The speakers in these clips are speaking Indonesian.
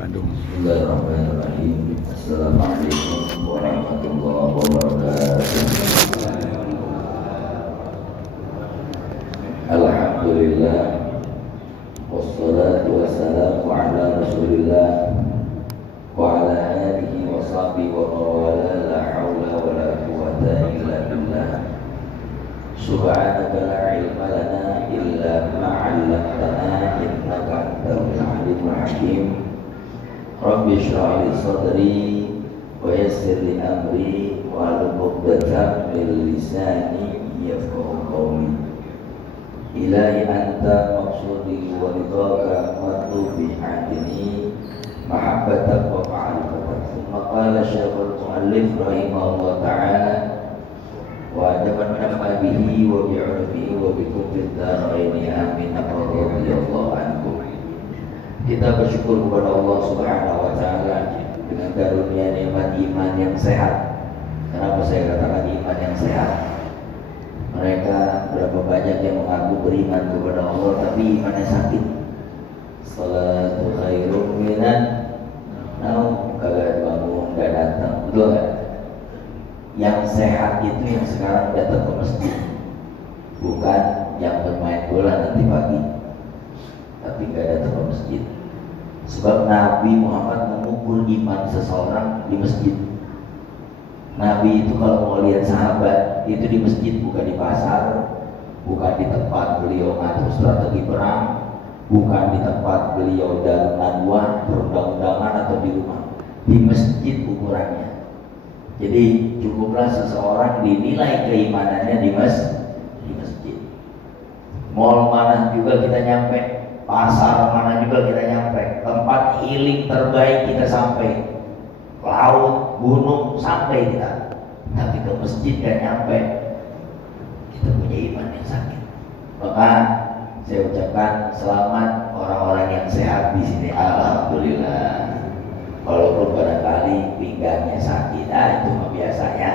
Bandung. Bismillahirrahmanirrahim. Assalamualaikum warahmatullahi wabarakatuh. Alhamdulillah, wassalatu wassalamu ala rasulillah wa ala alihi wa sahbihi wa mawala, la hawla wa la quwwata illa billah. Subhanaka la ilma lana illa ma 'allamtana innaka antal alimul hakim. Rabbi shrah li sadri wa yassir li amri wahlul 'uqdatam min lisani yafqahu qawli. Ilahi anta maqsudi wa ridaka matlubi adini mahabbatan wa ma'rifatan. Thumma qala syekhul muallif rahimahullah ta'ala wa tamanna bihi wa bi'urfihi wa bi kulli daraini amin radhiyallahu anhu. Kita bersyukur kepada Allah Subhanahu wa taala dengan karunia nikmat iman yang sehat. Kenapa saya katakan iman yang sehat? Mereka berapa banyak yang mengaku beriman kepada Allah tapi imannya sakit. Salatu khairum minan naum, kagak bangun, gak datang. Betul gak? Yang sehat itu yang sekarang datang ke masjid, bukan yang bermain bola nanti pagi tapi gak datang ke masjid. Sebab Nabi Muhammad mengukur iman seseorang di masjid. Nabi itu kalau mau lihat sahabat itu di masjid, bukan di pasar, bukan di tempat beliau ngatur strategi perang, bukan di tempat beliau dalam nadwa perundang-undangan atau di rumah. Di masjid ukurannya. Jadi cukuplah seseorang dinilai keimanannya di masjid. Mall mana juga kita nyampe, pasar mana juga kita nyampe, tempat healing terbaik kita sampai, laut, gunung sampai kita, tapi ke masjid gak nyampe. Kita punya iman yang sakit. Maka saya ucapkan selamat orang-orang yang sehat di sini. Alhamdulillah. Walaupun barangkali pinggangnya sakit, itu mah biasanya,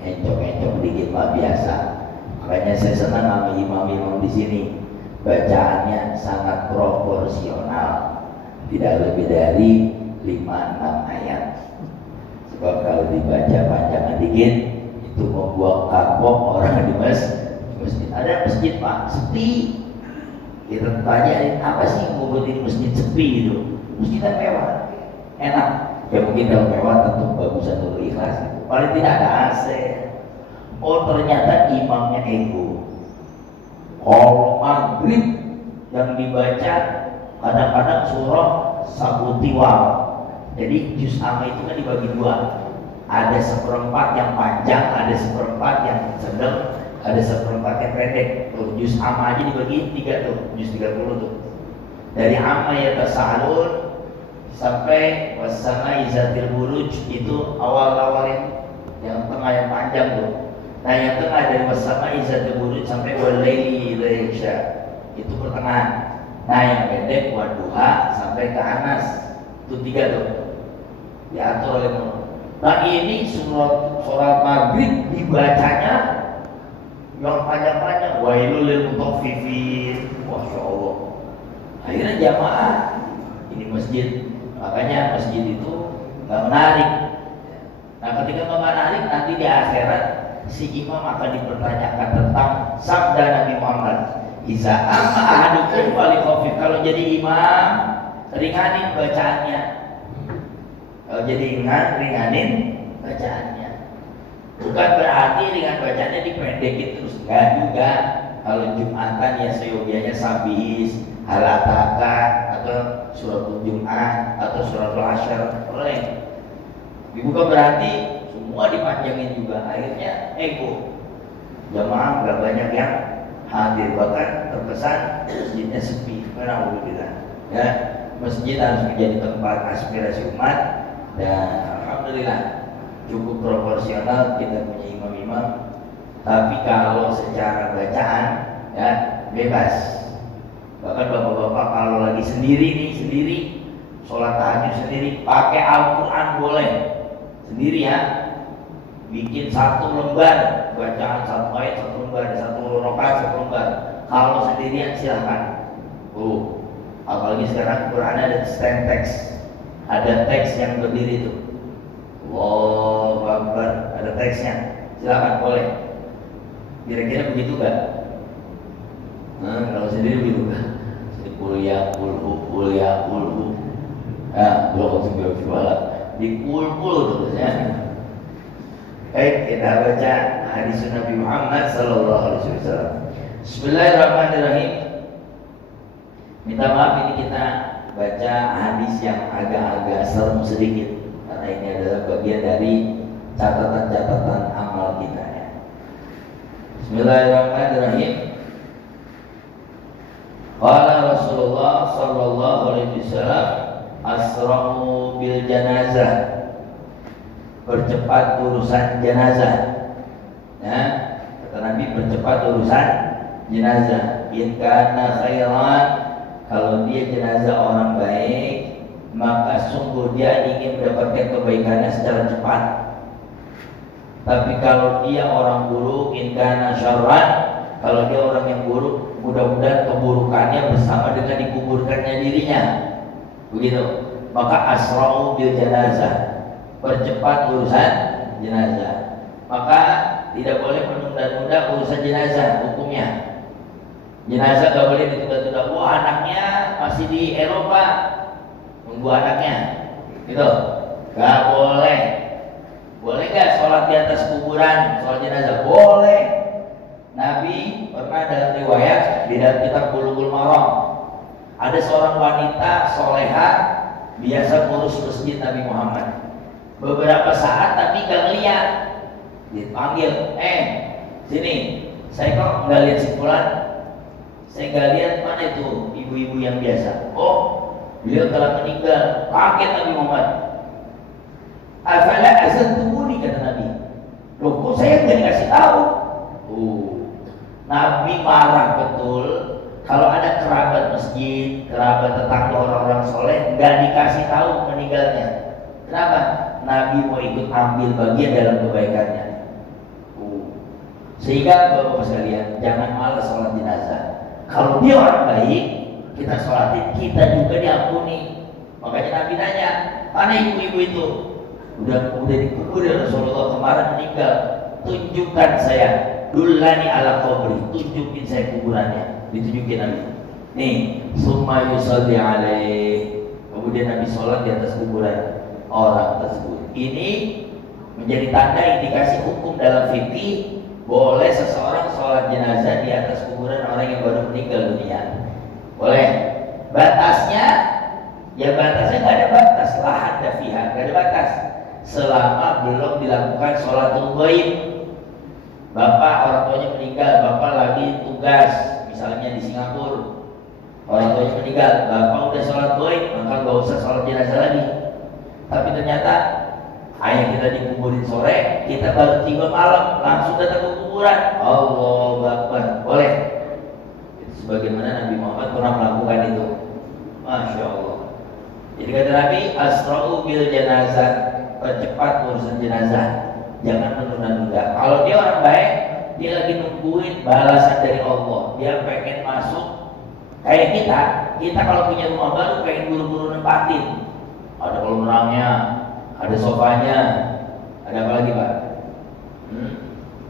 encok-encok dikit mah biasa. Makanya saya senang sama imam-imam di sini. Bacaannya sangat proporsional, tidak lebih dari 5-6 ayat. Sebab kalau dibaca panjangan dikit itu membuang kapok orang di masjid. Ada masjid pak sepi, kita tanyain apa sih yang membuat masjid sepi itu? Masjidnya mewah, enak. Ya mungkin kalau mewah tentu bagusan dulu ikhlas. Paling tidak ada AC. Oh ternyata imamnya ego. Kalau maghrib yang dibaca kadang-kadang surah Sabutiwal. Jadi juz amma itu kan dibagi dua. Ada seperempat yang panjang, ada seperempat yang sedang, ada seperempat yang pendek. Tuh juz amma aja dibagi 3 tuh, juz 30 tuh. Dari amma ya tasalun sampai wassamai zatil buruj itu awal-awal yang tengah yang panjang tuh. Nah yang tengah dari wassamai zatil buruj sampai walaili laisha itu pertengahan. Nah yang pendek waduha sampai ke Anas itu 3 tuh diatur oleh Allah. Nah ini surat maghrib dibacanya yang panjang-panjang, wailul lil mutaffifin. Masya Allah. Akhirnya jamaah ini masjid, makanya masjid itu nggak menarik. Nah ketika nggak menarik, nanti di akhirat si imam akan dipertanyakan tentang sabda Nabi Muhammad. Iza amma ahadukum falyukhafif. Kalau jadi imam ringanin bacaannya. Kalau jadi ringanin bacaannya. Bukan berarti ringan bacaannya dipendekin terus, enggak juga. Kalau Jumatan ya seyogianya sabihis, halataka atau suratul Jum'ah atau suratul Asyar boleh. Bukan berarti semua dipanjangin juga. Akhirnya ego. Jamaah enggak banyak yang hadir, bahkan terkesan masjidnya sepi. Karena kita ya masjid harus menjadi tempat aspirasi umat. Dan alhamdulillah cukup proporsional kita punya imam-imam. Tapi kalau secara bacaan ya bebas. Bahkan bapak-bapak kalau lagi sendiri sholat tahajud sendiri pakai Al-Quran boleh sendiri ya. Bikin 1 lembar bacaan 1 ayat 1 lembar, 1 rakaat 1 lembar. Kalau sendirian silahkan. Apalagi sekarang Quran ada stand text. Ada teks yang berdiri itu. Allahu Akbar, ada teksnya. Silakan boleh. Kira-kira begitu gak? Nah, kalau sendiri begitu gak? Kuliah kulhu. Nah, belum sebelum jualan. Dikul-kul terusnya. Baik, kita baca hadis Nabi Muhammad sallallahu alaihi wasallam. Bismillahirrahmanirrahim. Minta maaf ini kita baca hadis yang agak-agak serem sedikit karena ini adalah bagian dari catatan-catatan amal kita ya. Bismillahirrahmanirrahim. Qala Rasulullah sallallahu alaihi wasallam asra'u bil janazah. Percepat urusan jenazah. Ya, kata Nabi percepat urusan jenazah. In kana khairan, kalau dia jenazah orang baik, maka sungguh dia ingin mendapatkan kebaikannya secara cepat. Tapi kalau dia orang buruk, in kana syarran, kalau dia orang yang buruk, mudah-mudahan keburukannya bersama dengan dikuburkannya dirinya. Begitu. Maka asra'u bil janazah, percepat urusan jenazah. Maka tidak boleh menunda-nunda urusan jenazah hukumnya. Jenazah gak boleh ditunda-tunda. Wah, anaknya masih di Eropa, nunggu anaknya, gitu. Gak boleh. Boleh gak sholat di atas kuburan, sholat jenazah? Boleh. Nabi pernah dalam riwayat di dalam kitab Bulughul Maram, ada seorang wanita soleha biasa ngurus masjid Nabi Muhammad. Beberapa saat tapi gak ngeliat, dipanggil, sini, saya kok nggak lihat si fulan, saya nggak lihat mana itu ibu-ibu yang biasa. Oh, beliau telah meninggal. Kaget Nabi Muhammad. Afala azantumuni, kata Nabi. Loh, kok saya nggak dikasih tahu? Nabi marah betul kalau ada kerabat masjid, kerabat tetangga orang-orang soleh nggak dikasih tahu meninggalnya. Kenapa? Nabi mau ikut ambil bagian dalam kebaikannya. Sehingga bapak sekalian, jangan malas sholat jenazah. Kalau dia orang baik, kita sholatin, kita juga diampuni. Makanya Nabi nanya, mana ibu-ibu itu? Udah dikubur ya Rasulullah, kemarin meninggal. Tunjukkan saya, dullani ala qabri, tunjukin saya kuburannya. Ditunjukin Nabi. Nih, summa yusalli alaih. Kemudian Nabi sholat di atas kuburan orang tersebut. Ini menjadi tanda indikasi hukum dalam fikih, boleh seseorang sholat jenazah di atas kuburan orang yang baru meninggal dunia. Boleh. Batasnya, ya batasnya nggak ada batas. La hadda fiha, nggak ada batas. Selama belum dilakukan sholatul ghaib. Bapak orang tuanya meninggal, bapak lagi tugas, misalnya di Singapura. Orang tuanya meninggal, bapak udah sholat ghaib, maka nggak usah sholat jenazah lagi. Tapi ternyata ayah kita dikuburin sore, kita baru tiba malam, langsung datang ke kuburan. Allahu Akbar. Boleh. Itu sebagaimana Nabi Muhammad pernah melakukan itu. Masya Allah. Jadi kata Nabi, asra'u bil janazah, percepat urusan jenazah, jangan menunda-nunda. Kalau dia orang baik, dia lagi nungguin balasan dari Allah. Dia pengen masuk. Kayak kita kalau punya rumah baru pengen buru-buru nempatin. Ada kolam renangnya, ada sofanya, ada apa lagi Pak?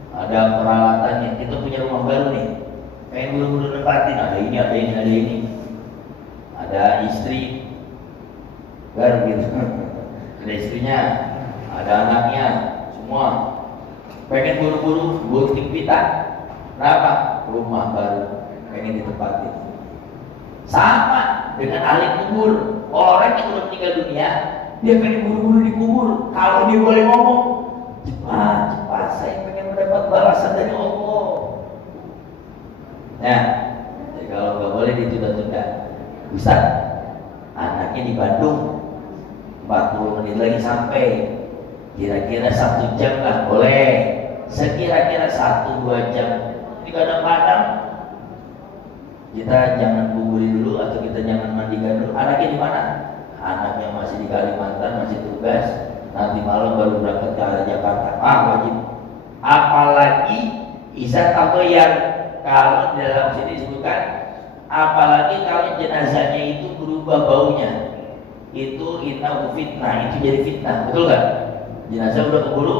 Ada peralatannya. Kita punya rumah baru nih, pengen buru-buru nempatin. Ada ini, ada ini, ada ini. Ada istri, baru gitu. Ada istrinya, ada anaknya, semua. Pengen buru-buru gunting pita. Kenapa? Rumah baru pengen ditempatin. Sama dengan ahli kubur. Orang yang sudah meninggal dunia, dia pengen buru-buru dikubur. Kalau dia boleh ngomong, cepat, saya pengen mendapat balasan dari Allah. Nah, jadi kalau nggak boleh ditunda-tunda. Ustaz, anaknya di Bandung, 40 menit lagi sampai. Kira-kira 1 jam lah boleh. Sekira-kira 1-2 jam. Ini kadang-kadang kita jangan kuburin dulu atau kita jangan mandikan dulu. Anaknya di mana? Anaknya masih di Kalimantan, masih tugas. Nanti malam baru berangkat ke arah Jakarta. Wajib. Apalagi Isa tabayar, kalau di dalam sini disebutkan, apalagi kalau jenazahnya itu berubah baunya. itu innahu fitnah, itu jadi fitnah, betul kan? Jenazah udah keburu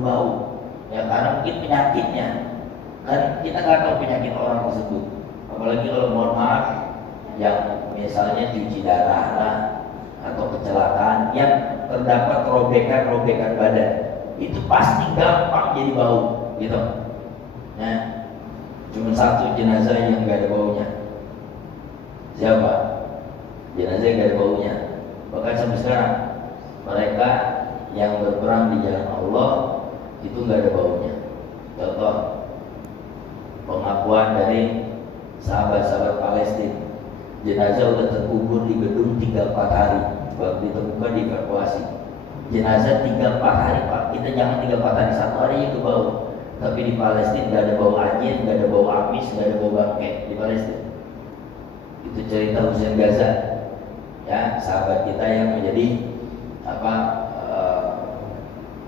bau, ya karena mungkin penyakitnya, kan kita nggak tahu penyakit orang tersebut, apalagi kalau mohon maaf yang misalnya cuci darah lah atau kecelakaan yang terdapat robekan-robekan badan, itu pasti gampang jadi bau, gitu. Nah, cuma satu jenazah yang nggak ada baunya. Siapa? Jenazah yang nggak ada baunya. Bahkan sampai sekarang mereka yang berperang di jalan Allah itu nggak ada baunya. Contoh pengakuan dari sahabat-sahabat Palestina, jenazah udah terkubur di gedung 3-4 hari baru ditemukan dievakuasi. Jenazah 3-4 hari Pak, kita jangan 3-4 hari, 1 hari itu bau. Tapi di Palestina nggak ada bau anjing, nggak ada bau amis, nggak ada bau bangkai di Palestina. Itu cerita Husain Gaza, ya sahabat kita yang menjadi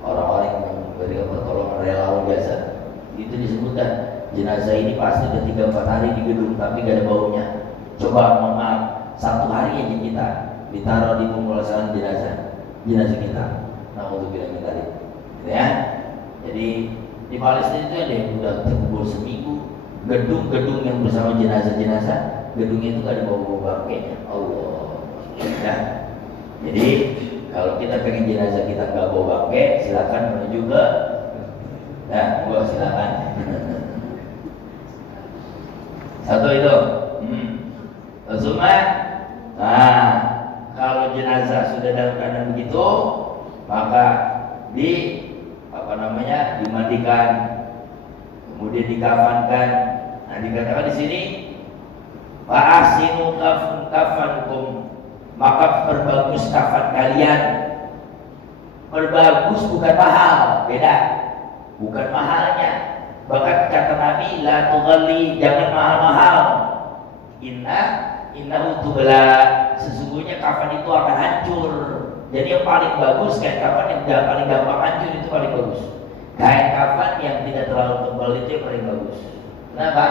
orang-orang yang memberikan pertolongan relawan Gaza. Itu disebutkan jenazah ini pasti udah 3-4 hari di gedung tapi nggak ada baunya. Coba mohon maaf, 1 hari aja kita ditaruh di pemulasaran jenazah kita. Nah untuk bilang tadi, gitu ya. Jadi di Palestina itu ada yang udah terkubur seminggu, gedung-gedung yang bersama jenazah-jenazah, gedungnya itu gak ada bau-bau bangkainya. Allah. Ya. Jadi kalau kita pengen jenazah kita nggak bau bangkai, silakan menuju ke, nah, gua silakan. Satu itu. Semua. Nah, kalau jenazah sudah dalam keadaan begitu, maka dimandikan, kemudian dikafankan. Nah, dikatakan di sini fa'ahsinu kafankum, maka perbagus kafan kalian. Perbagus bukan mahal, beda, bukan mahalnya. Bahkan kata Nabi, la tughalli, jangan mahal-mahal. Innahu tubla, sesungguhnya kafan itu akan hancur. Jadi yang paling bagus kain kafan yang paling gampang hancur itu paling bagus. Kain kafan yang tidak terlalu tebal itu yang paling bagus. Kenapa?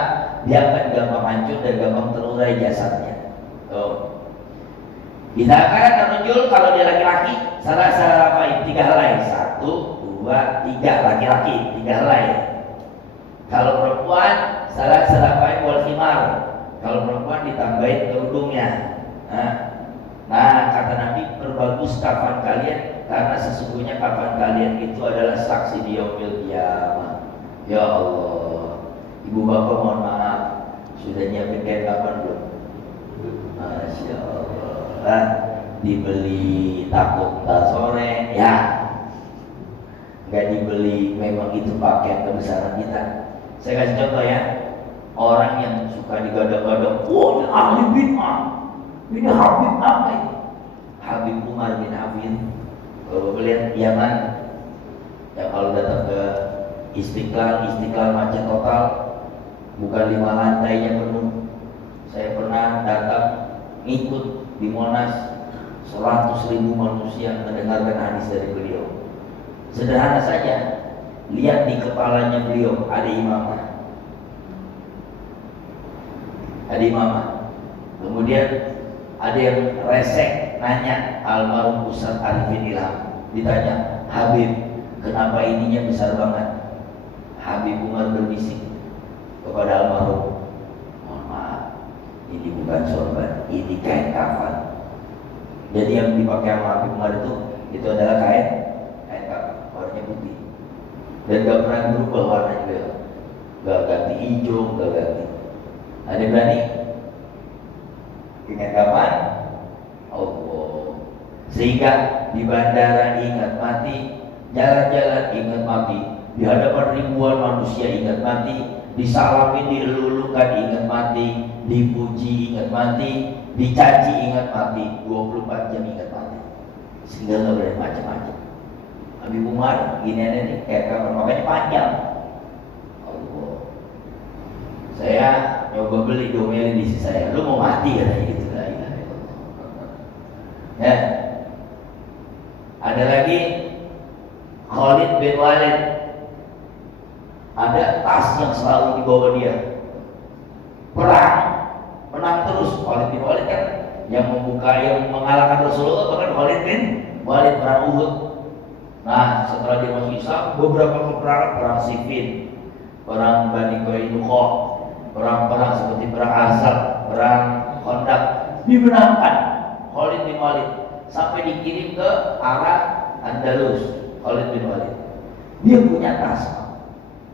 Dia akan gampang hancur dan gampang terurai jasadnya. Bisa akan menunjuk kalau dia laki-laki, salah apa 3 helai, 1, 2, 3 laki-laki 3 helai. Kalau perempuan salah apa wal khimar. Kalau perempuan ditambahin kerudungnya. Nah, kata Nabi, perbagus kafan kalian karena sesungguhnya kafan kalian itu adalah saksi di yaumil qiyamah. Ya Allah, ibu bapak mohon maaf, sudah nyiapin kain kafan belum? Masya Allah, dibeli takut ntar sore, ya. Nggak dibeli, memang itu pakaian kebesaran kita. Saya kasih contoh ya, orang yang suka digadang-gadang, ini ahli bid'ah. Ini Habib apa ini? Habib Umar bin Hafid. Kalau lihat Yaman, ya kalau datang ke Istiqlal macet total, bukan 5 lantainya penuh. Saya pernah datang ngikut di Monas, 100.000 manusia mendengarkan hadis dari beliau. Sederhana saja, lihat di kepalanya beliau ada imamah. Kemudian ada yang resek nanya almarhum Ustaz Arifin Ilham, ditanya, Habib kenapa ininya besar banget? Habib Umar berbisik kepada almarhum, mohon maaf, ini bukan sorban, ini kain kafan. Jadi yang dipakai sama Habib Umar itu adalah kain kafan, warnanya putih dan gak pernah berubah warnanya beliau, gak ganti hijau, gak ganti. Ada berani dengan kapan? Allah. Sehingga di bandara ingat mati, jalan-jalan ingat mati, di hadapan ribuan manusia ingat mati, disalami, dilulukan ingat mati, dipuji ingat mati, dicaci ingat mati, 24 jam ingat mati. Sehingga nggak boleh macam-macam. Habib Umar ginian ini kayak kapan, makanya panjang. Allah. Saya nyoba beli domelin di sisi saya, lu mau mati katanya gitu lah. Ya. Ada lagi Khalid bin Walid, ada tas yang selalu dibawa dia. Menang terus. Khalid bin Walid kan yang mengalahkan Rasulullah bahkan Khalid bin Walid perang Uhud. Nah, setelah dia masuk Islam, beberapa peperangan, perang Siffin, perang Bani Qainuqa, perang-perang seperti perang Ahzab, perang Khandaq dimenangkan Khalid bin Walid sampai dikirim ke arah Andalus. Khalid bin Walid dia punya tas.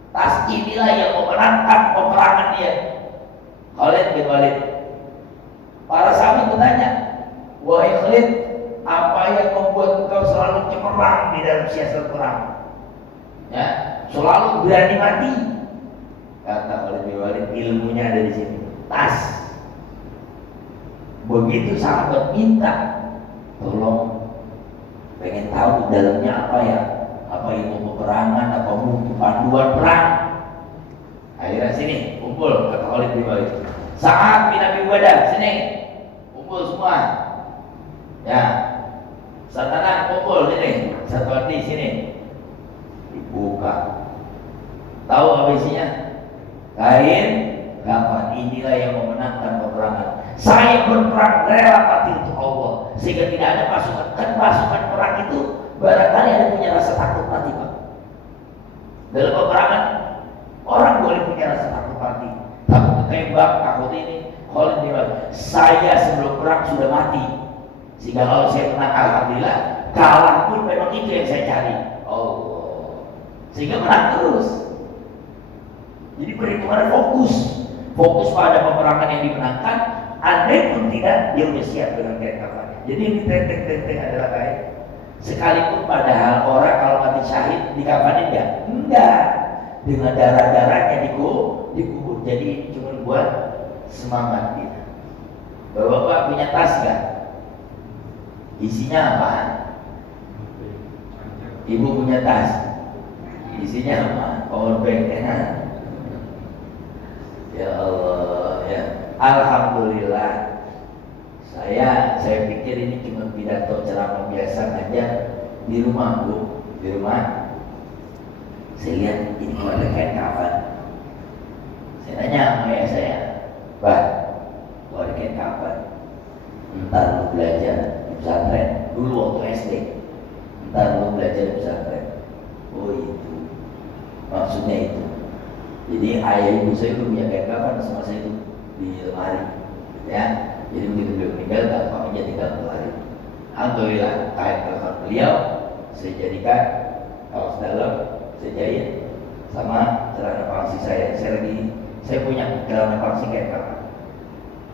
Tas inilah yang memenangkan peperangan dia. Khalid bin Walid. Para sahabat bertanya, wahai Khalid, apa yang membuat engkau selalu cemerlang di dalam siasat perang? Ya, selalu berani mati. Kata Khalid bin Walid, ilmunya ada di sini. Tas. Begitu sahabat minta, tolong, pengen tahu dalamnya apa ya? Apa ilmu peperangan, apa ilmu panduan perang? Akhirnya sini, kumpul, kata Khalid bin Walid. Sa'ad bin Abi Ubadah, sini, kumpul semua. Ya, Santanan kumpul sini, satu hati sini. Dibuka. Tahu apa isinya? Kain kafan. Inilah yang memenangkan peperangan. Saya berperang rela mati untuk Allah, sehingga tidak ada pasukan. Kan pasukan perang itu barangkali ada punya rasa takut mati, Pak. Dalam peperangan orang boleh punya rasa takut mati, takut ditembak, takut ini. Khalid bin Walid, saya sebelum perang sudah mati, sehingga kalau saya menang alhamdulillah, kalah pun memang itu yang saya cari. Oh, sehingga menang terus. Jadi perhitungan fokus pada peperangan yang dimenangkan. Andai pun tidak, dia sudah siap dengan kain kafannya. Jadi yang ditenteng-tenteng adalah kain. Sekalipun padahal orang kalau mati syahid dikafanin enggak, dengan darah-darahnya dikubur. Jadi cuma buat semangat gitu. Bapak punya tas nggak? Isinya apa? Ibu punya tas, isinya apa? Power bank, ya Allah ya. Alhamdulillah. Saya pikir ini cuma pidato ceramah biasa aja di rumah, Bu. Di rumah saya lihat ini kok ada kain kafan. Saya tanya sama ayah saya, Pak, kok ada kain kafan? Entar lu belajar di pesantren dulu waktu SD. Entar lu belajar di pesantren. Oh itu maksudnya itu. Jadi ayah ibu saya itu punya kain kafan sama saya itu di lemari, ya. Jadi begitu beliau meninggal, kafannya tinggal di lemari. Alhamdulillah kain kafan beliau saya jadikan kaos dalam, saya jahit sama celana pangsi saya. Saya punya celana pangsi kain kafan.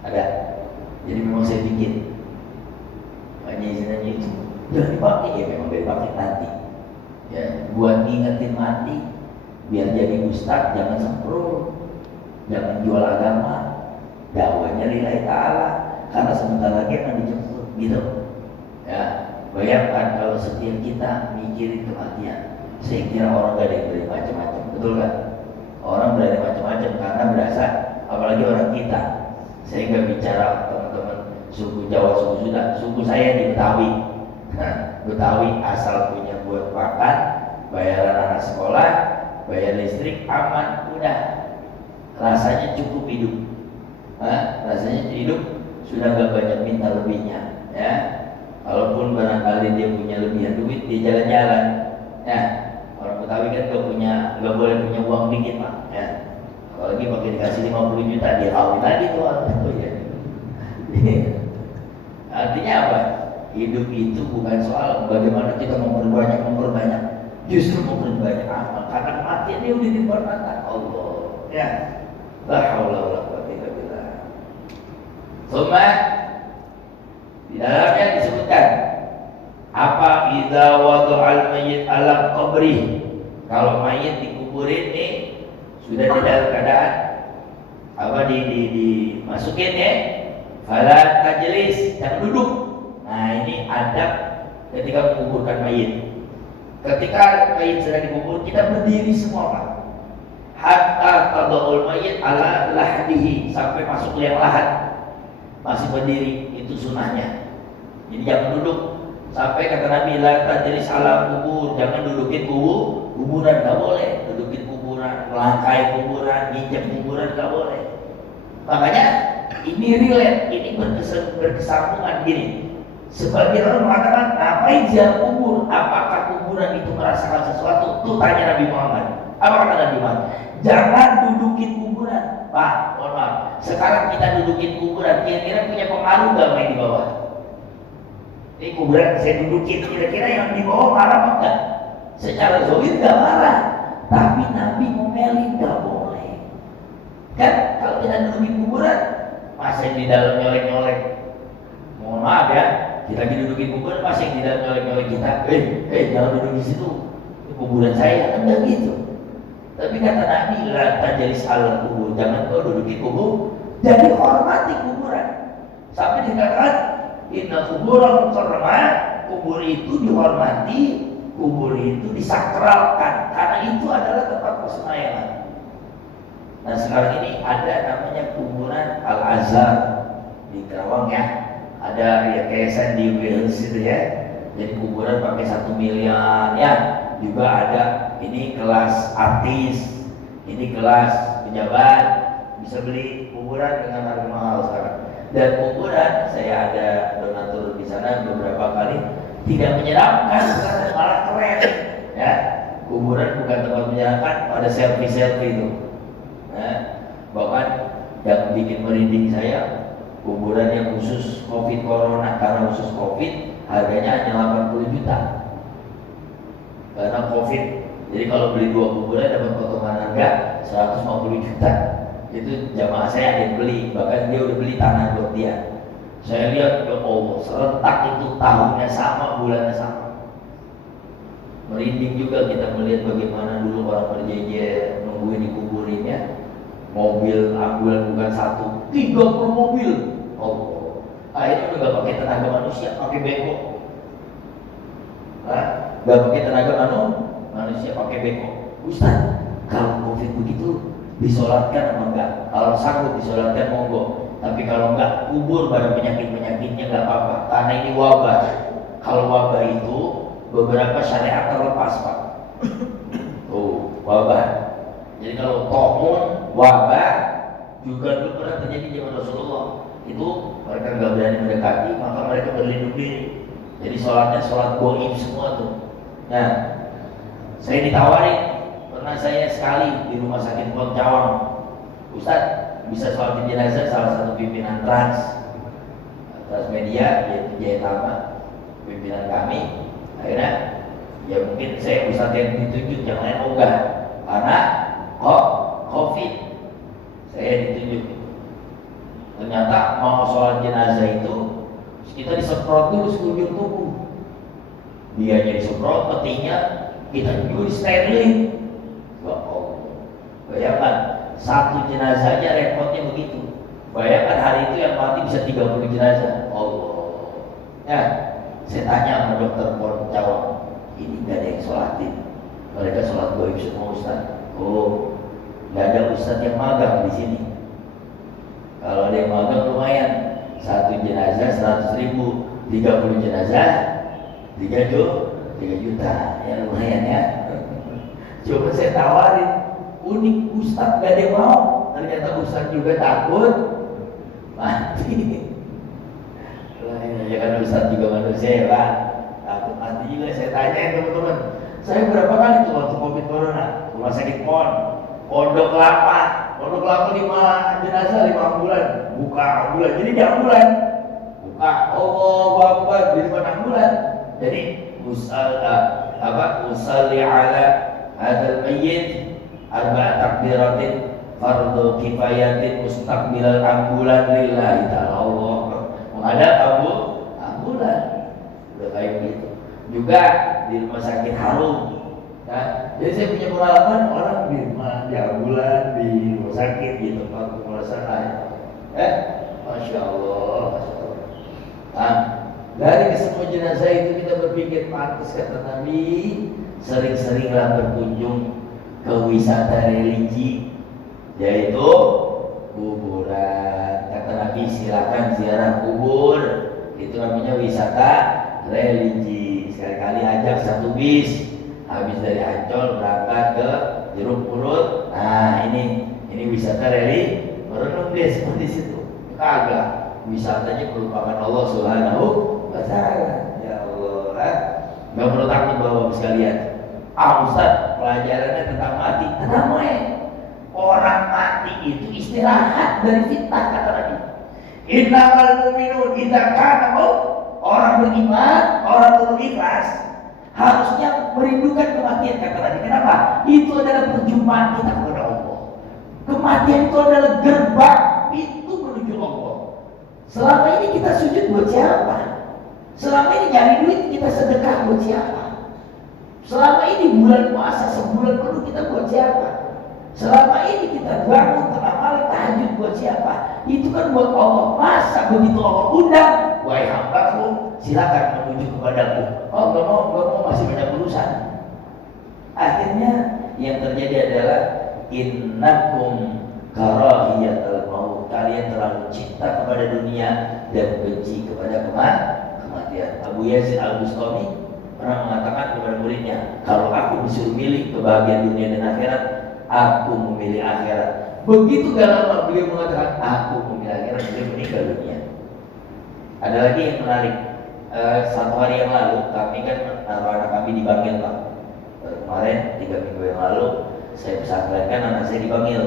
Ada. Jadi memang saya bikin. Makanya izinnya itu jangan dipakai, ya memang dipakai nanti. Ya, buat ngingetin mati. Biar jadi ustaz, jangan sempurna, jangan jual agama, dakwahnya lillahi ta'ala, karena sebentar lagi akan dijemput gitu. Ya, bayangkan kalau setiap kita mikirin kematian. Saya kira orang gak ada yang berani macam-macam, betul kan? Orang berani macam-macam karena berasa, apalagi orang kita. Saya nggak bicara teman-teman suku Jawa, suku Sunda, suku saya di Betawi. Nah, Betawi asal punya buat makan, bayaran anak sekolah, bayar listrik, aman, udah, rasanya cukup hidup. Rasanya hidup sudah gak banyak minta lebihnya, ya. Walaupun barangkali dia punya lebihan duit, dia jalan-jalan, ya. Orang Betawi kan gak boleh punya uang dikit, Pak, ya. Apalagi pakai dikasih 50 juta, dia kawin lagi tuh orang itu, ya. Artinya apa? Hidup itu bukan soal bagaimana kita memperbanyak. Justru memperbanyak amal, karena kematian dia udah diperbanyak Allah, ya. La haula wala quwwata illa billah. Tsumma di dalamnya disebutkan apa idza wada'al mayyit ala qabri. Kalau mayit dikuburin nih sudah di dalam keadaan apa dimasukin ya, fala tajlis, jangan duduk. Nah, ini adab ketika menguburkan mayit. Ketika mayit sudah dikubur, kita berdiri semua, Pak. Hatta tada'ul mayyit ala lahdihi, sampai masuk liang lahat. Masih berdiri, itu sunnahnya. Jadi jangan duduk. Sampai kata Nabi, la tajlis ala kubur, jangan dudukin kuburan, enggak boleh. Dudukin kuburan, melangkai kuburan, nginjek kuburan, enggak boleh. Makanya ini relate, ini ini berkesambungan gini. Sebagian orang mengatakan, ngapain ziarah kubur? Apakah kuburan itu merasakan sesuatu? Itu tanya Nabi Muhammad. Apa kata Nabi Muhammad? Jangan dudukin kuburan. Pak, mohon maaf. Sekarang kita dudukin kuburan, kira-kira punya pengaruh gak main di bawah? Ini kuburan saya dudukin, kira-kira yang di bawah marah apa enggak? Secara zahir gak marah, tapi Nabi ngomelin gak boleh. Kan kalau kita dudukin kuburan, masa yang di dalam nyolek-nyolek? Mohon maaf ya, kita lagi dudukin kuburan, masa yang di dalam nyolek-nyolek kita? Jangan duduk di situ, ini kuburan saya, kan enggak gitu. Tapi kata Nabi, la tajlis al kubur, jangan kau dudukin kubur, jadi hormati kuburan. Sampai dikatakan, inna kuburan mukarramah, kubur itu dihormati, kubur itu disakralkan, karena itu adalah tempat persemayaman. Nah sekarang ini ada namanya kuburan Al-Azhar di Karawang ya, ada ya yayasan di Wales itu ya, jadi kuburan pakai 1 miliar ya, juga ada ini kelas artis, ini kelas pejabat, bisa beli kuburan dengan harga mahal sekarang. Dan kuburan, saya ada donatur di sana beberapa kali, tidak menyeramkan, malah keren ya. Kuburan bukan tempat menyeramkan, ada selfie itu. Bahkan yang bikin merinding saya, kuburan yang khusus COVID corona, karena khusus COVID harganya hanya 80 juta karena COVID. Jadi kalau beli 2 kuburan dapat potongan harga 150 juta. Itu jamaah saya ada yang beli, bahkan dia udah beli tanah buat dia. Saya lihat, ya Allah, serentak itu tahunnya sama, bulannya sama. Merinding juga kita melihat bagaimana dulu orang berjejer nungguin dikuburin ya. Mobil ambulan bukan 1, 30 mobil. Oh, akhirnya udah gak pakai tenaga manusia, pakai beko. Gak pakai tenaga manusia, pakai beko. Ustaz, kalau COVID begitu disolatkan apa enggak? Kalau sanggup disolatkan monggo. Tapi kalau enggak, kubur pada penyakit-penyakitnya gak apa-apa. Karena ini wabah. Kalau wabah itu beberapa syariat terlepas, Pak. Wabah. Jadi kalau tomun, wabah juga dulu pernah terjadi zaman Rasulullah. Itu mereka nggak berani mendekati, maka mereka berlindung diri. Jadi sholatnya sholat goib semua tuh. Nah, saya ditawarin, pernah saya sekali di rumah sakit Pol Cawang, Ustaz bisa sholat jenazah salah satu pimpinan Transmedia, yaitu Jaya Tama, pimpinan kami. Akhirnya ya mungkin saya Ustaz yang ditunjuk, yang lain enggak, karena COVID saya ditunjuk. Ternyata mau sholat jenazah itu kita disemprot dulu sekujur tubuh. Dia jadi disemprot, petinya kita juga disterilin. Bayangkan satu jenazah aja repotnya begitu. Bayangkan hari itu yang mati bisa 30 jenazah. Ya, saya tanya sama dokter Pol Cawang, ini gak ada yang sholatin. Mereka sholat goib semua Ustaz. Nggak ada ustadz yang magang di sini. Kalau ada yang magang lumayan, 1 jenazah 100.000, 30 jenazah 3 juta, ya lumayan ya. Coba saya tawarin, unik ustadz gak ada yang mau. Ternyata ustadz juga takut mati. Ya kan ustadz juga manusia ya Pak, takut mati juga. Saya tanya teman-teman, saya berapa kali tuh waktu COVID corona, rumah sakit Pondok Kelapa 5 jenazah 5 ambulan, buka ambulan, jadi di ambulan buka, Akbar di 5 ambulan. Jadi usalli ala hadzal mayyit arba' takbiratin fardhu kifayatin mustaqbilal ambulan lillahi ta'ala. Allah menghadap ambulan, udah kayak gitu. Juga di rumah sakit Harum. Nah, jadi saya punya pengalaman orang di ambulan, di rumah sakit, di tempat pemulasaran. Masya Allah, Masya Allah. Nah, dari kesemua jenazah itu kita berpikir, pantas kata Nabi, sering-seringlah berkunjung ke wisata religi, yaitu kuburan. Kata Nabi, silakan ziarah kubur, itu namanya wisata religi. Sekali-kali ajak 1 bis, habis dari Ancol berangkat ke Jeruk Purut. Nah ini wisata religi, merenung deh seperti situ. Kagak, wisatanya melupakan Allah Subhanahu wa Ta'ala. Ya Allah, nggak perlu takut Bapak sekalian. Ustaz, pelajarannya tentang mati, tenang wae. Orang mati itu istirahat dari fitnah, kata Nabi. Innamal mu'minun idza kana orang beriman, orang berikhlas harusnya merindukan kematian, kata Nabi. Kenapa? Itu adalah perjumpaan kita kepada Allah. Kematian itu adalah gerbang pintu menuju Allah. Selama ini kita sujud buat siapa? Selama ini nyari duit kita sedekah buat siapa? Selama ini bulan puasa sebulan penuh kita buat siapa? Selama ini kita bangun tengah malam tahajud buat siapa? Itu kan buat Allah. Masa begitu Allah undang, wahai hambaku, silakan menuju kepadaku. Oh, gak mau, masih banyak urusan. Akhirnya yang terjadi adalah innakum karahiyatul maut. Kalian terlalu cinta kepada dunia dan benci kepada kematian. Abu Yazid Al-Bustami pernah mengatakan kepada muridnya, kalau aku disuruh milih kebahagiaan dunia dan akhirat, aku memilih akhirat. Begitu gak lama beliau mengatakan, aku memilih akhirat, beliau meninggal dunia. Ada lagi yang menarik. Satu hari yang lalu kami kan naruh anak kami di Bangil, Pak. Kemarin 3 minggu yang lalu saya pesantrenkan anak saya di Bangil,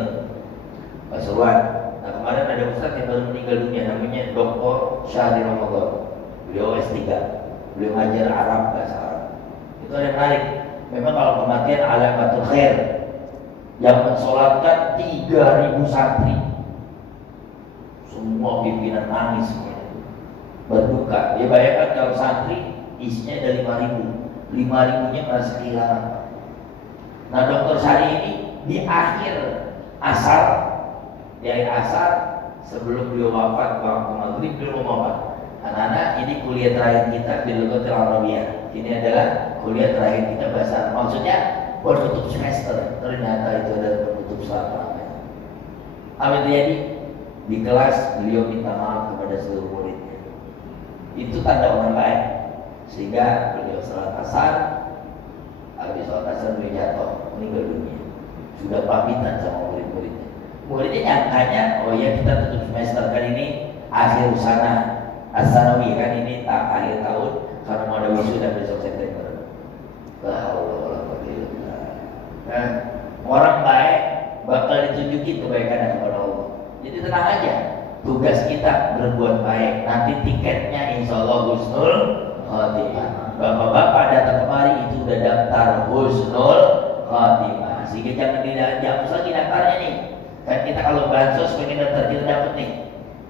Pasuruan. Nah kemarin ada ustaz yang baru meninggal dunia, namanya Dr. Syahri Ramadan. Beliau S3, beliau ngajar Arab, bahasa Arab. Itu ada yang menarik. Memang kalau kematian alamatul khair, yang mensolatkan 3.000 santri, semua pimpinan nangis semuanya, berduka. Dia bayangkan kalau santri isinya ada 5.000, 5.000-nya merasa kehilangan. Nah Dr. Syahri ini di akhir asar sebelum beliau wafat, waktu maghrib beliau mau wafat. Anak-anak, ini kuliah terakhir kita di Lughatul Arabiyah. Ini adalah kuliah terakhir kita bahasa Arab. Maksudnya penutup semester. Ternyata itu adalah penutup selama. Apa yang terjadi? Di kelas beliau minta maaf kepada seluruh muridnya. Itu tanda orang baik. Sehingga beliau salat asar, habis salat asar beliau jatuh, meninggal dunia. Sudah pamitan sama murid-muridnya. Muridnya nyangkanya, oh ya kita tutup semester kali ini akhir sana As-Sanawi kan, ini akhir tahun karena mau ada wisuda besok September. Nah, orang baik bakal ditunjukin kebaikan kepada Allah. Jadi tenang aja, tugas kita berbuat baik. Nanti tiketnya insya Allah husnul khotimah. Bapak-bapak datang kemari itu udah daftar husnul khotimah. Sehingga jangan dihapus lagi daftarnya nih. Kan kita kalau bansos pengen daftar, kita dapat nih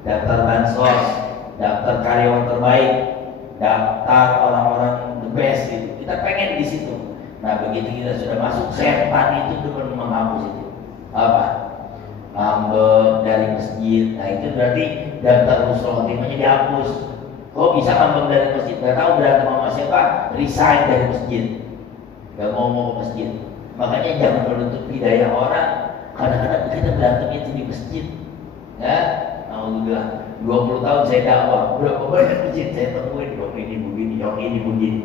daftar bansos, daftar karyawan terbaik, daftar orang-orang the best gitu. Kita pengen di situ. Nah begitu kita sudah masuk, setan itu cuma menghapus itu. Apa? Ngambek dari masjid. Nah itu berarti daftar husnul khotimahnya dihapus. Kok bisa ngambek dari masjid? Gak tahu berantem sama siapa, resign dari masjid. Gak mau ke masjid. Makanya jangan menutup hidayah orang. Kadang-kadang kita berantem itu di masjid. Ya, alhamdulillah. 20 tahun saya dakwah, berapa banyak masjid saya temuin, yang ini begini, yang ini begini,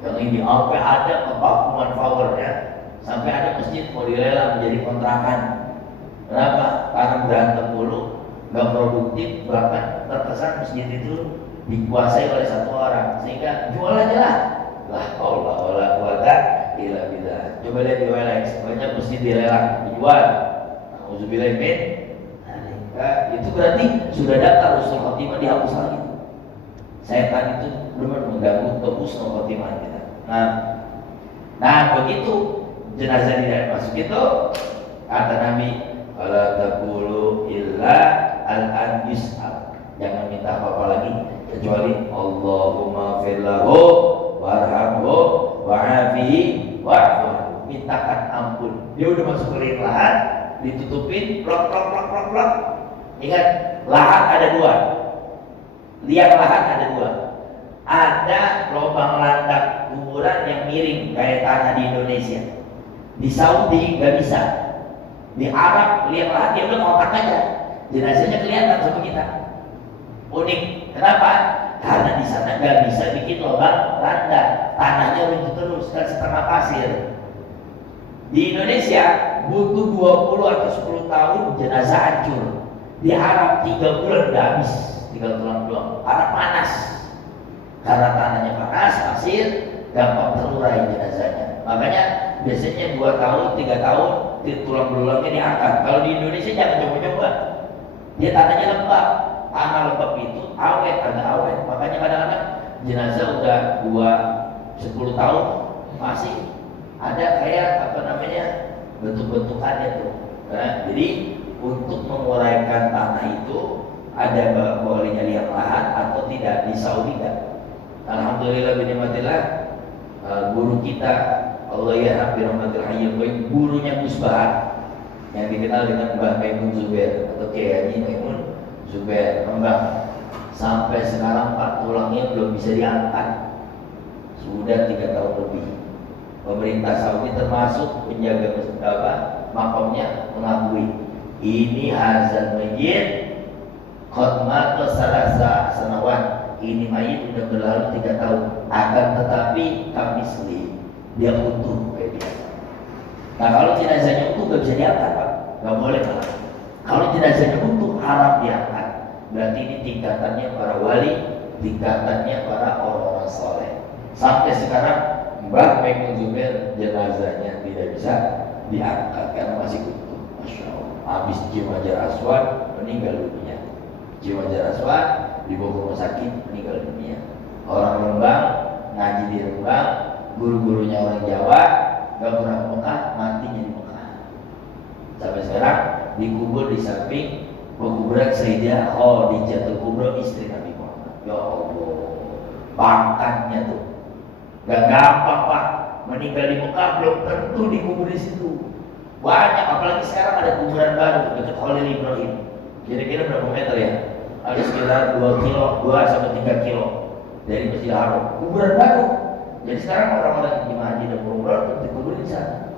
yang ini sampai ada kevakuman power ya, sampai ada masjid mau dilelang menjadi kontrakan. Kenapa? Karena berantem dulu, nggak produktif, bahkan terkesan masjid itu dikuasai oleh satu orang, sehingga jual aja lah. Lah Allah wala quwata illa billah. Coba lihat di OLX, banyak masjid dilelang, dijual. Auzubillahi min. Nah, itu berarti sudah daftar husnul khotimah dihapus lagi. Setan itu benar mengganggu ke husnul khotimah kita. Nah begitu jenazah tidak masuk itu, kata Nabi, "Wala taqulu illa al-an yus'al." Jangan minta apa-apa lagi kecuali Allahumma firlahu warhamhu wa'afihi wa'fu. Mintakan ampun. Dia udah masuk ke liang lahat, ditutupin, plok. Ingat, lahat ada 2. Liang lahat ada 2. Ada lubang landak kuburan yang miring kayak tanah di Indonesia. Di Saudi nggak bisa. Di Arab liang lahat dia udah kotak aja. Jenazahnya kelihatan sama kita. Unik. Kenapa? Karena di sana nggak bisa bikin lubang landak. Tanahnya runtuh terus kan setengah pasir. Di Indonesia butuh 20 atau 10 tahun jenazah hancur. Di Arab 3 bulan udah habis tinggal tulang doang. Karena panas, karena tanahnya panas, pasir, gampang terurai jenazahnya. Makanya biasanya 2 tahun, 3 tahun tulang belulangnya diangkat. Kalau di Indonesia jangan coba-coba, dia tanahnya lembab. Tanah lembab itu awet, agak awet. Makanya kadang-kadang jenazah udah 10 tahun masih ada kayak bentuk-bentukannya tuh. Nah, jadi untuk menguraikan tanah itu ada bolehnya liang lahat atau tidak. Di Saudi kan, alhamdulillah binikmatillah, guru kita Allah ya hampir rahmatil hayyul qayyum, gurunya Gus Bahar yang dikenal dengan Mbah Maimun Zubair atau Kiai Haji Maimun Zubair Rembang, sampai sekarang Pak tulangnya belum bisa diangkat, sudah 3 tahun lebih. Pemerintah Saudi termasuk penjaga makamnya mengakui ini hazal mayyit qad mata salasa sanawat, ini mayit sudah berlalu 3 tahun, akan tetapi kami sendiri dia utuh kayak biasa. Nah kalau jenazahnya utuh gak bisa diangkat Pak, gak boleh Pak. Kalau jenazahnya utuh haram diangkat. Berarti ini tingkatannya para wali, tingkatannya para orang-orang soleh. Sampai sekarang Mbah Maimun Zubair jenazahnya tidak bisa diangkat karena masih utuh. Masya Allah. Habis Cimajar Aswad meninggal dunia. Cimajar Aswad dibawa ke rumah sakit meninggal dunia. Orang Rembang ngaji di Rembang, guru-gurunya orang Jawa, gak pernah ke Mekah, matinya di Mekah. Sampai sekarang dikubur di samping penguburan Sayyidah Khadijatul Kubra, istri Nabi Muhammad. Ya Allah, pangkatnya tuh gak gampang Pak. Meninggal di Mekah belum tentu dikubur di situ. Banyak, apalagi sekarang ada kuburan baru dekat Khalil Ibrahim. Kira-kira berapa meter ya? Ada sekitar 2 kilo, 2 sampai 3 kilo dari Masjidil Haram. Kuburan baru. Jadi sekarang orang-orang yang jemaah haji dan umrah dikubur di sana.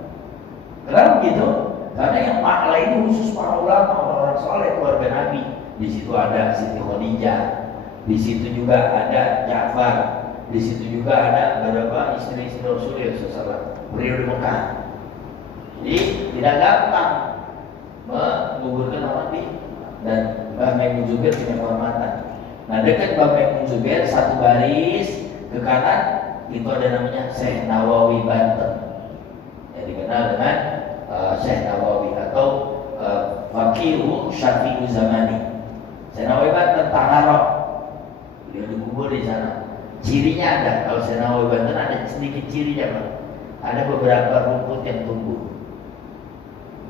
Kenapa begitu? Karena yang makna ini khusus para ulama, orang-orang soleh, keluarga Nabi. Di situ ada Siti Khadijah, di situ juga ada Ja'far, di situ juga ada beberapa istri-istri Rasulullah SAW beliau di Mekah. Jadi tidak gampang menguburkan orang Nabi. Dan Mbah Maimun Zubair punya kehormatan. Nah dekat Mbah Maimun Zubair satu baris ke kanan itu ada namanya Syekh Nawawi Banten, yang dikenal dengan Syekh Nawawi atau Faqihu Syafi'u Zamani. Syekh Nawawi Banten Tangarok, dia dikubur di sana. Cirinya ada, kalau Syekh Nawawi Banten ada sedikit cirinya Pak. Ada beberapa rumput yang tumbuh.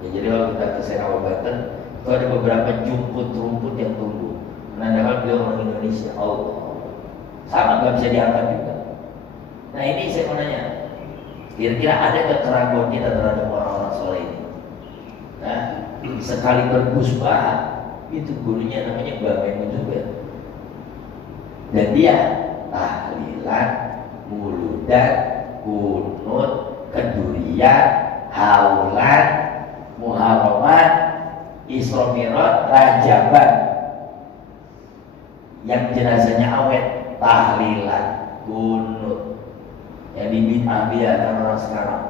Ya, jadi kalau kita ke Syekh Nawawi Banten itu ada beberapa jumput rumput yang tumbuh. Menandakan beliau orang Indonesia. Allah, sama nggak bisa diangkat juga. Nah ini saya mau nanya, kira-kira ada keraguan kita terhadap orang-orang soleh ini? Nah, sekali bergusbah itu gurunya namanya Mbah Maimun Zubair, dan dia tahlilan, muludan, kunut, kedurian, haulan, muharraman, Isra Mi'raj, Rajaban, yang jenazahnya awet, tahlilan, kunut, yang dibid'ah-bid'ahkan orang sekarang.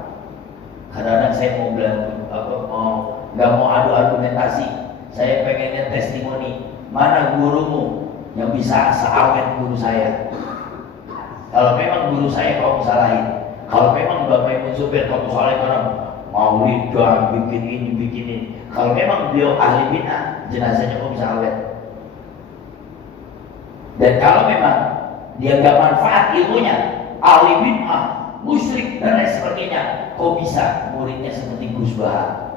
Kadang-kadang saya mau bilang nggak mau adu argumentasi, saya pengennya testimoni. Mana gurumu yang bisa seawet guru saya? Kalau memang guru saya kamu salahin, kalau memang Mbah Maimun Zubair kamu salahin karena maulid dan bikin ini bikin ini. Kalau memang beliau ahli bid'ah, jenazahnya kok bisa awet. Dan kalau memang dia nggak manfaat ilmunya, ahli bid'ah, musyrik dan lain sebagainya, kok bisa muridnya seperti Gus Bahar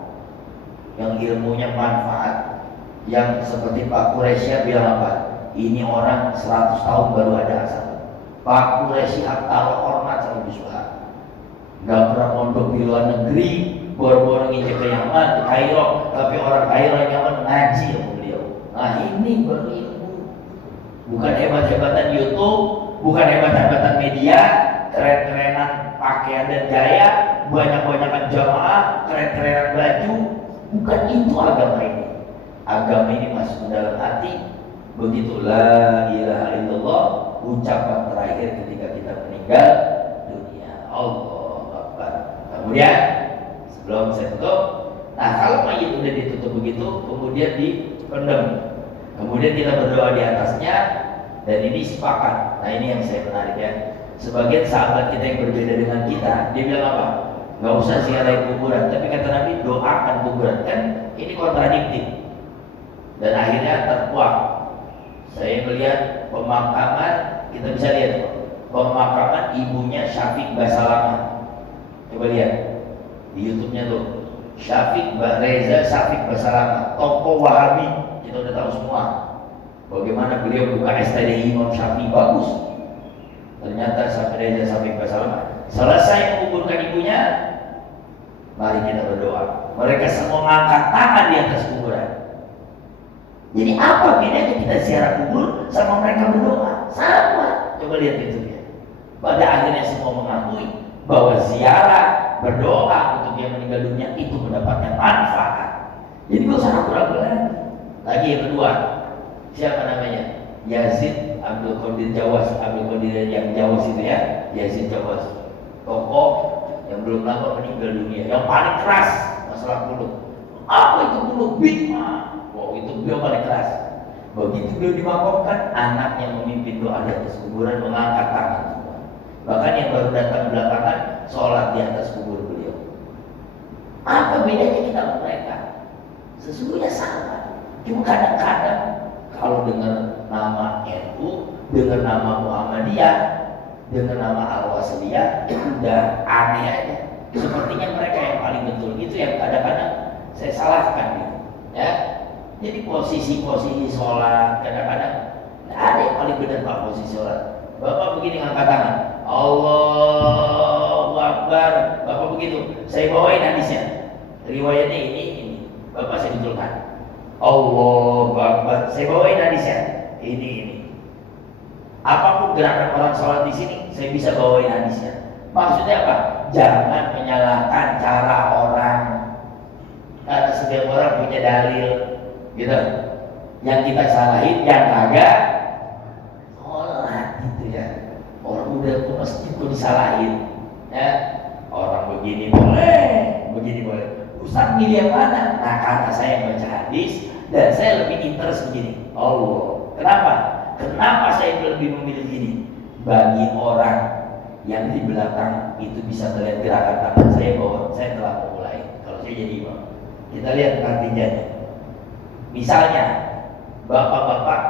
yang ilmunya manfaat, yang seperti Pak Quraisy bilang apa? Ini orang 100 tahun baru ada asal. Pak Quraisy taruh hormat sama Gus Bahar. Nggak pernah mondok di luar negeri, baru-baru nginjek ke Yaman, ke Kairo, tapi orang Kairo yang Yaman ngaji sama beliau. Nah ini baru ilmu. Bukan hebat-hebatan YouTube, bukan hebat-hebatan media, keren-kerenan pakaian dan gaya, banyak-banyakan jamaah, keren-kerenan baju. Bukan itu agama ini. Agama ini masuk ke dalam hati. Begitu la ilaha illallah, ucapan terakhir ketika kita meninggal dunia. Allah Akbar. Kemudian sebelum saya tutup, nah kalau mayit sudah ditutup begitu, kemudian dipendam. Kemudian kita berdoa di atasnya, dan ini sepakat. Nah ini yang saya menarik ya. Sebagian sahabat kita yang berbeda dengan kita, dia bilang apa? Gak usah ziarah kuburan, tapi kata Nabi doakan kuburan. Kan ini kontradiktif. Dan akhirnya terkuak. Saya melihat pemakaman, kita bisa lihat pemakaman ibunya Syafiq Basalamah. Coba lihat di YouTube-nya tuh. Reza Syafiq Basalamah, tokoh Wahabi. Kita udah tahu semua bagaimana beliau buka STDI Imam Syafi'i, bagus. Ternyata Reza Syafiq Basalamah selesai menguburkan ibunya, mari kita berdoa. Mereka semua mengangkat tangan di atas kuburan. Jadi apa bedanya kita ziarah kubur sama mereka berdoa? Sama. Coba lihat itu ya. Pada akhirnya semua mengakui bahwa ziarah berdoa untuk yang meninggal dunia itu mendapatkan manfaat. Jadi gak usah ragu-ragu lagi. Lagi yang kedua, siapa namanya? Yazid Abdul Qadir Jawas. Abdul Qadir yang Jawas itu ya, Yazid Jawas, tokoh yang belum lama meninggal dunia, yang paling keras masalah kulit. Apa itu kulit? Bid'ah. Wow, itu beliau paling keras. Begitu beliau dimakamkan, anaknya memimpin doa di atas kuburan, mengangkat tangan. Bahkan yang baru datang belakangan sholat di atas kubur beliau. Apa bedanya kita sama mereka? Sesungguhnya sama. Cuma kadang-kadang kalau dengar nama NU, dengar nama Muhammadiyah, dengar nama Al-Wasliyah, udah aneh aja. Sepertinya mereka yang paling betul. Itu yang kadang-kadang saya salahkan gitu. Ya. Jadi posisi-posisi sholat kadang-kadang nggak ada yang paling benar Pak posisi sholat. Bapak begini ngangkat tangan, Allahu Akbar. Bapak begitu, saya bawain hadisnya. Riwayatnya ini. Bapak saya betulkan. Allahu Akbar. Saya bawain hadisnya. Ini. Apapun gerakan orang sholat di sini, saya bisa bawain hadisnya. Maksudnya apa? Jangan menyalahkan cara orang. Karena setiap orang punya dalil, gitu. Yang kita salahin, yang kagak sholat, gitu ya. Orang udah ke masjid kok disalahin, ya. Orang begini boleh. Ustaz milih yang mana? Nah, karena saya baca hadis dan saya lebih interest begini. Allah. Kenapa saya lebih memilih begini? Bagi orang yang di belakang itu bisa melihat gerakan tangan saya bahwa saya telah memulai. Kalau saya jadi imam, kita lihat artinya. Misalnya, bapak-bapak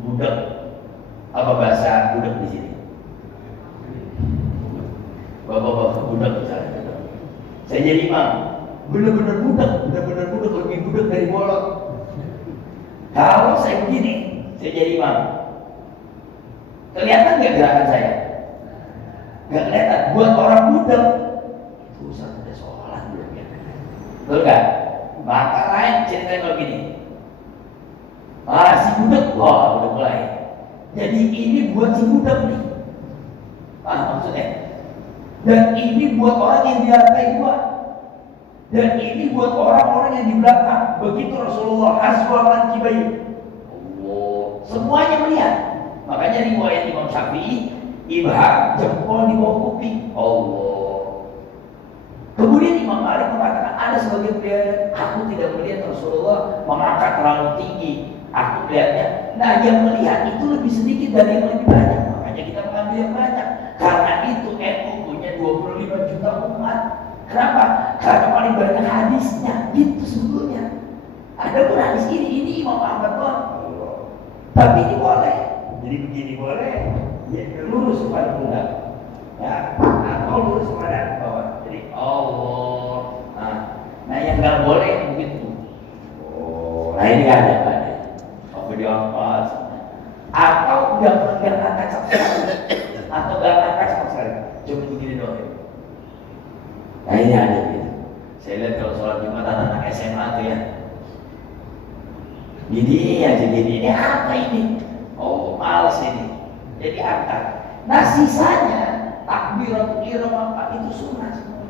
budak, apa bahasa budak di sini? Bapak-bapak budak misalnya. Saya jadi imam, benar-benar budak, lebih budak dari bolot. Kalau saya begini, saya jadi imam, kelihatan nggak gerakan saya? Nggak kelihatan. Buat orang budak, itu Ustaz udah sholat belum ya? Betul nggak? Maka lain ceritanya kalau gini, si budak, wah udah mulai. Jadi ini buat si budak nih, maksudnya. Dan ini buat orang yang di lantai 2. Dan ini buat orang-orang yang di belakang. Begitu Rasulullah aswaman kibai. Allah, semuanya melihat. Makanya riwayat Imam Syafi'i, ibham jempol di bawah kuping. Allah. Kemudian Imam Malik mengatakan ada sebagian pilihan, aku tidak melihat Rasulullah mengangkat terlalu tinggi. Aku melihatnya, nah yang melihat itu lebih sedikit dari yang lebih banyak. Makanya kita mengambil yang banyak. Karena itu NU punya 25 juta umat. Kenapa? Karena paling banyak hadisnya. Gitu sebetulnya. Ada pun hadis ini Imam Ahmad doang. Tapi ini boleh. Jadi begini boleh. Ya, lurus pada pundak. Ya, atau lurus pada bawah. Jadi Allah. Nah yang nggak boleh begitu. Nah ini ada. Apa diangkat? Atau nggak angkat sama sekali. Atau nggak angkat sama sekali. Coba begini doang. Nah ini ada gitu. Saya lihat kalau sholat Jumat anak-anak SMA tuh ya. Ini apa ini? Oh males ini. Jadi angkat. Nah sisanya takbiratul ihram apa itu sunnah semua.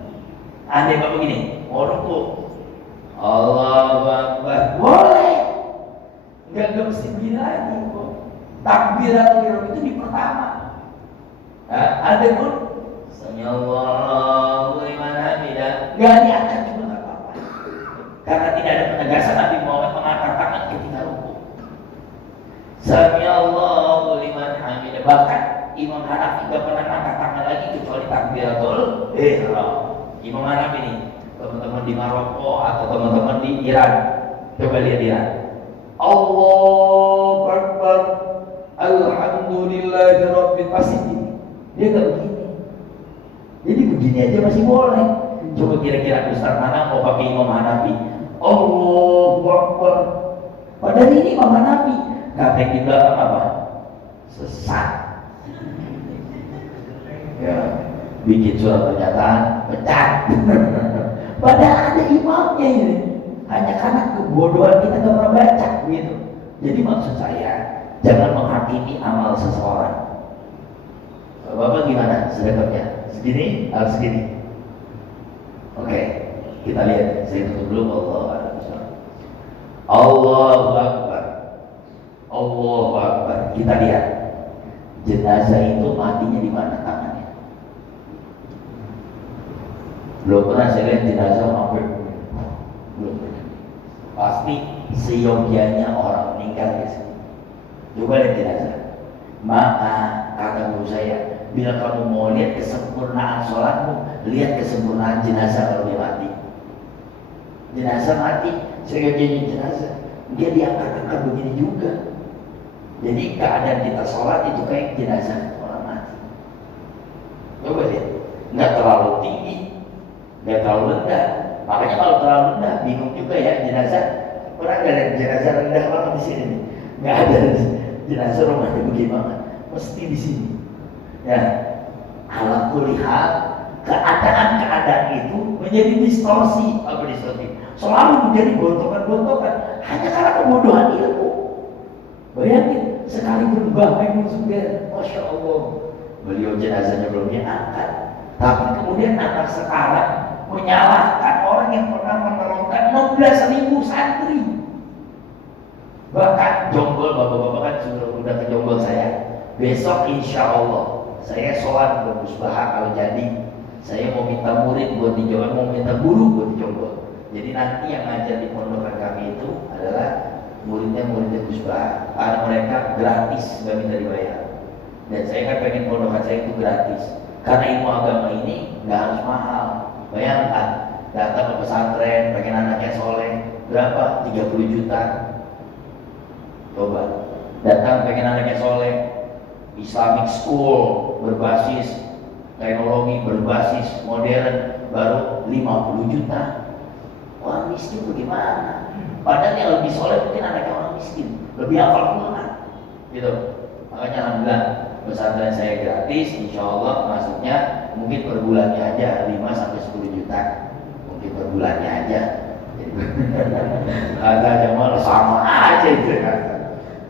Andai bapak begini, orang tuh Allahu Akbar boleh. Enggak mesti begini lagi kok. Takbiratul ihram itu di pertama. Ada pun Samiallahu liman hamidah. Enggak diangkat juga enggak apa-apa. Karena tidak ada penegasan Nabi Muhammad mengangkat tangan ketika rukuk. Sami Allahu liman hamidah. Bahkan Imam Hanafi gak pernah angkat tangan lagi kecuali takbiratul ihram. Imam Hanafi ini, teman-teman di Maroko atau teman-teman di Iran, coba lihat Iran. Allahu Akbar, Alhamdulillahirabbil alamin. Dia gak begini. Jadi begini aja masih boleh. Coba kira-kira Ustaz mana mau pakai Imam Hanafi? Allahu Akbar. Padahal ini Imam Hanafi. Kata di belakang apa? Sesat. Ya, bikin surat pernyataan, pecat. Padahal ada imamnya ini. Hanya karena kebodohan kita nggak pernah baca, gitu. Jadi maksud saya, jangan menghakimi amal seseorang. Bapak gimana sedekahnya? Segini atau segini? Oke, kita lihat. Saya tutup dulu. Allahu Akbar. Allahu Akbar. Kita lihat jenazah itu matinya di mana tangannya. Belum pernah saya lihat jenazah hampir. Belum pernah. Pasti seyogianya orang meninggal di sini. Coba lihat jenazah. Maka kata guru saya, bila kamu mau lihat kesempurnaan sholatmu, lihat kesempurnaan jenazah kalau dia mati. Jenazah mati, seyogianya jenazah, dia diangkat-angkat begini juga. Jadi keadaan kita sholat itu kayak jenazah orang mati. Coba lihat, nggak terlalu tinggi, nggak terlalu rendah. Makanya kalau terlalu rendah, bingung juga ya jenazah. Pernah nggak lihat jenazah rendah banget di sini? Nggak ada jenazah rumahnya bagaimana? Mesti di sini. Ya, ala kulli hal, keadaan-keadaan itu menjadi distorsi. Apa distorsi? Selalu menjadi gontokan-gontokan hanya karena kebodohan ilmu. Bayangin, sekalipun Mbah Maimun Zubair, Masya Allah, beliau jenazahnya belum diangkat, tapi kemudian anak sekarang menyalahkan orang yang pernah menolongkan 16.000 santri. Bahkan Jonggol, bapak-bapak kan sudah ke Jonggol saya. Besok insya Allah saya sholat ke Musbaha kalau jadi. Saya mau minta murid buat di Jonggol, mau minta guru buat di Jonggol. Jadi nanti yang ngajar di pondokan kami itu adalah muridnya Musbaha. Karena mereka gratis, nggak minta dibayar. Dan saya kan pengen pondokan saya itu gratis. Karena ilmu agama ini nggak harus mahal. Bayangkan, datang ke pesantren, pengen anaknya soleh, berapa? 30 juta. Coba, datang pengen anaknya soleh, Islamic school berbasis teknologi, berbasis modern, baru 50 juta. Orang miskin bagaimana? Padahal yang lebih soleh mungkin anaknya orang miskin, lebih hafal Quran, gitu. Makanya alhamdulillah pesantren saya gratis, insya Allah masuknya mungkin per bulannya aja 5-10 juta, mungkin per bulannya aja. Kata malah sama aja itu kan.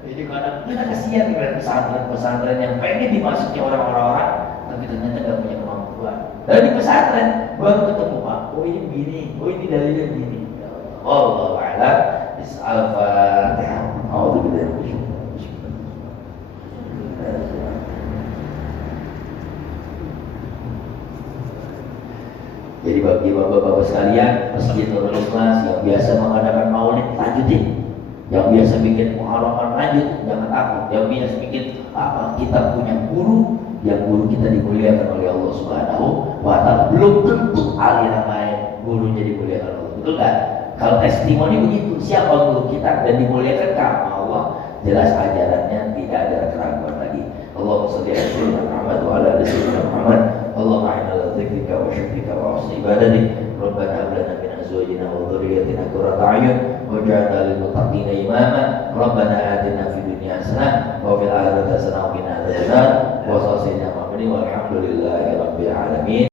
Jadi kadang kita kesian dengan pesantren yang pengen dimasuki orang-orang, tapi ternyata nggak punya kemampuan. Dan di pesantren baru ketemu Pak, oh ini begini, oh ini dalilnya begini. Wallahu a'lam. Al-Fatihah. Jadi bagi bapak-bapak sekalian, Masjid Nurul Ikhlas yang biasa mengadakan maulid, lanjutin. Yang biasa bikin muharaman, lanjut, jangan takut. Yang biasa bikin apa? Kita punya guru, yang guru kita dimuliakan oleh Allah Subhanahu wa Ta'ala. Belum tentu aliran lain gurunya dimuliakan Allah. Betul kan? Kalau testimoni begitu, siapa guru kita dan dimuliakan karena Allah, jelas ajarannya tidak ada keraguan lagi. Allahumma shalli ala sayyidina Muhammad wa ala ali sayyidina Muhammad. Allahumma inna ala dzikrika wa syukrika wa husni ibadatik. Rabbana hab lana min azwajina wa dhurriyyatina qurrata a'yun waj'alna lil muttaqina imama. Rabbana atina fid dunya hasanah